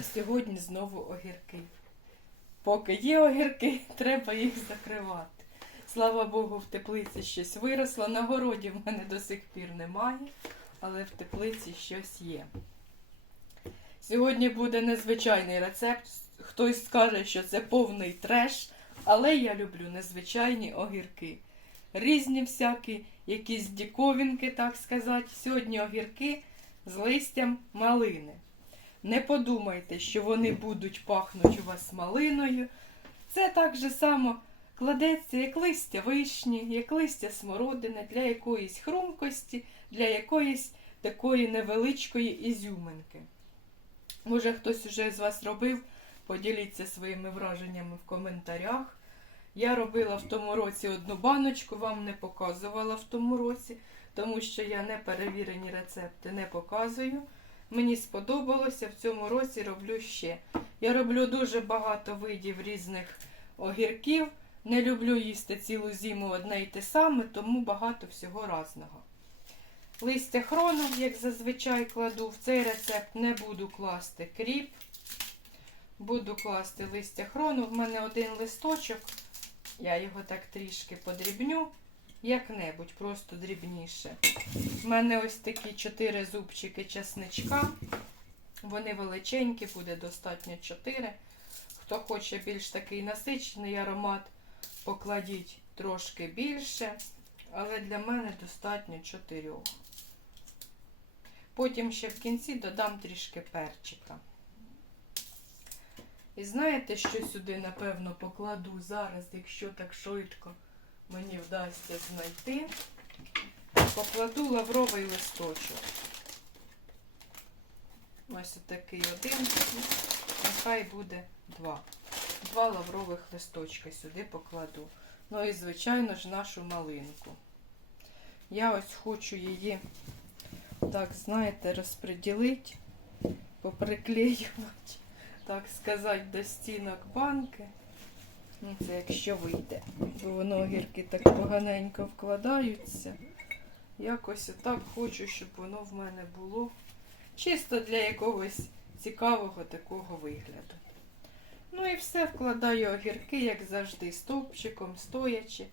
А сьогодні знову огірки. Поки є огірки, треба їх закривати. Слава Богу, в теплиці щось виросло. На городі в мене до сих пір немає, але в теплиці щось є. Сьогодні буде незвичайний рецепт. Хтось скаже, що це повний треш, але я люблю незвичайні огірки. Різні всякі, якісь діковінки, так сказати. Сьогодні огірки з листям малини. Не подумайте, що вони будуть пахнути у вас малиною. Це так же само кладеться як листя вишні, як листя смородини для якоїсь хрумкості, для якоїсь такої невеличкої ізюминки. Може, хтось уже з вас робив, поділіться своїми враженнями в коментарях. Я робила в тому році одну баночку, вам не показувала в тому році, тому що я не перевірені рецепти не показую. Мені сподобалося, в цьому році роблю ще. Я роблю дуже багато видів різних огірків. Не люблю їсти цілу зиму одне й те саме, тому багато всього разного. Листя хрону, як зазвичай кладу, в цей рецепт не буду класти кріп. Буду класти листя хрону. В мене один листочок. Я його так трішки подрібню, як-небудь, просто дрібніше. У мене ось такі чотири зубчики часничка. Вони величенькі, буде достатньо 4. Хто хоче більш такий насичений аромат, покладіть трошки більше, але для мене достатньо 4. Потім ще в кінці додам трішки перчика. І знаєте, що сюди, напевно, покладу зараз, якщо так швидко мені вдасться знайти. Покладу лавровий листочок. Ось такий один, нехай буде два. Два лаврових листочка сюди покладу. Ну і, звичайно ж, нашу малинку. Я ось хочу її, так, знаєте, розподілити, поприклеювати, так сказати, до стінок банки. Ну, це якщо вийде. Бо воно огірки так поганенько вкладаються. Якось отак хочу, щоб воно в мене було. Чисто для якогось цікавого такого вигляду. Ну і все, вкладаю огірки, як завжди, стовпчиком, стоячи.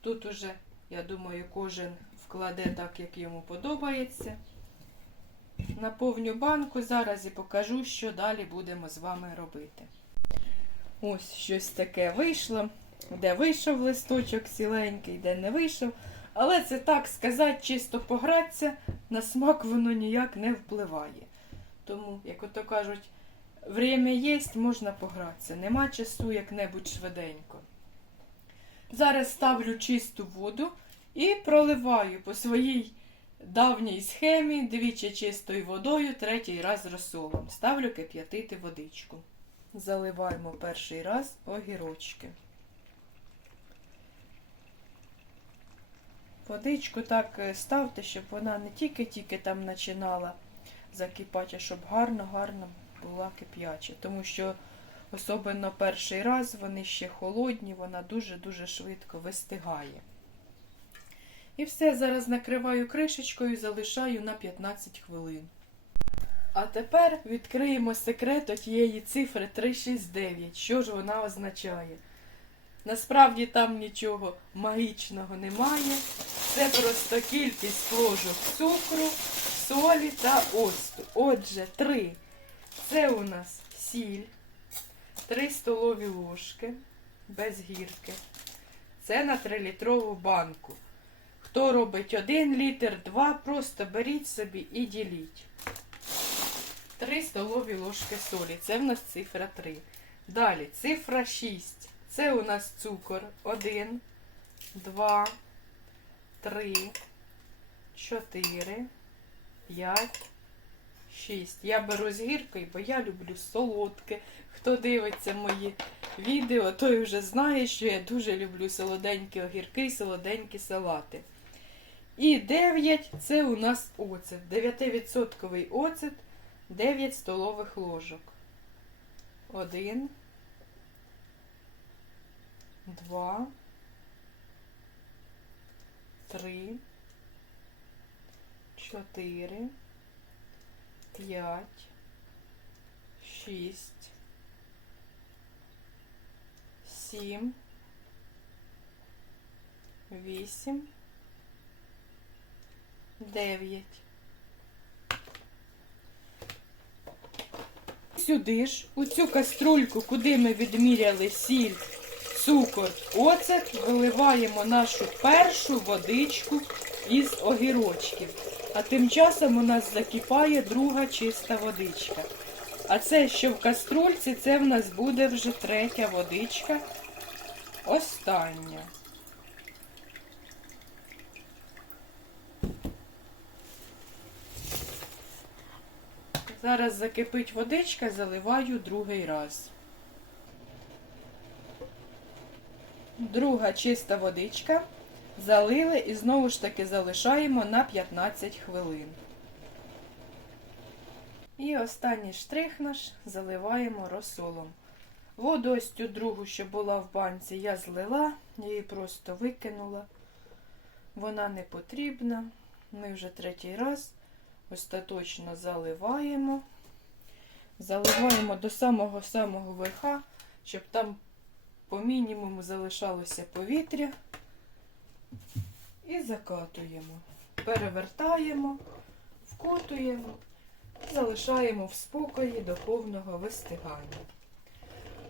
Тут уже, я думаю, кожен вкладе так, як йому подобається. Наповню банку зараз і покажу, що далі будемо з вами робити. Ось щось таке вийшло. Де вийшов листочок ціленький, де не вийшов. Але це так сказати, чисто погратися, на смак воно ніяк не впливає. Тому, як ото кажуть, время є, можна погратися. Нема часу як-небудь швиденько. Зараз ставлю чисту воду і проливаю по своїй давній схемі двічі чистою водою, третій раз розсолом. Ставлю кип'ятити водичку. Заливаємо перший раз огірочки. Водичку так е, ставте, щоб вона не тільки-тільки там починала закипати, а щоб гарно-гарно була кип'яча. Тому що, особливо перший раз, вони ще холодні, вона дуже-дуже швидко вистигає. І все, зараз накриваю кришечкою і залишаю на 15 хвилин. А тепер відкриємо секрет тієї цифри 369. Що ж вона означає? Насправді там нічого магічного немає. Це просто кількість ложок цукру, солі та оцту. Отже, 3. Це у нас сіль, 3 столові ложки без гірки. Це на 3-літрову банку. Хто робить 1 літр, 2, просто беріть собі і діліть. 3 столові ложки солі. Це в нас цифра 3. Далі цифра 6. Це у нас цукор. 1, 2, 3, 4, 5, 6. Я беру з гіркою, бо я люблю солодке. Хто дивиться мої відео, той вже знає, що я дуже люблю солоденькі огірки і солоденькі салати. І 9 це у нас оцет. 9% оцет. 9 столових ложок. 1, 2, 3, 4, 5, шість, сім, вісім, дев'ять. Сюди ж, у цю каструльку, куди ми відміряли сіль, цукор, оцет, виливаємо нашу першу водичку із огірочків. А тим часом у нас закипає друга чиста водичка. А це, що в каструльці, це в нас буде вже третя водичка. Остання. Зараз закипить водичка, заливаю другий раз. Друга чиста водичка. Залили і знову ж таки залишаємо на 15 хвилин. І останній штрих наш заливаємо розсолом. Воду ось цю другу, що була в банці, я злила, її просто викинула. Вона не потрібна. Ми вже третій раз остаточно заливаємо. Заливаємо до самого-самого верха, щоб там по мінімуму залишалося повітря. І закатуємо. Перевертаємо, вкутуємо, залишаємо в спокої до повного вистигання.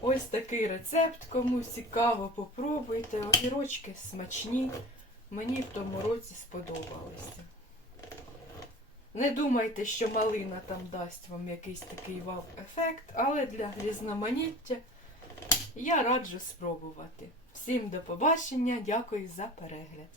Ось такий рецепт. Кому цікаво, попробуйте. Огірочки смачні. Мені в тому році сподобалися. Не думайте, що малина там дасть вам якийсь такий вау-ефект, але для різноманіття я раджу спробувати. Всім до побачення, дякую за перегляд.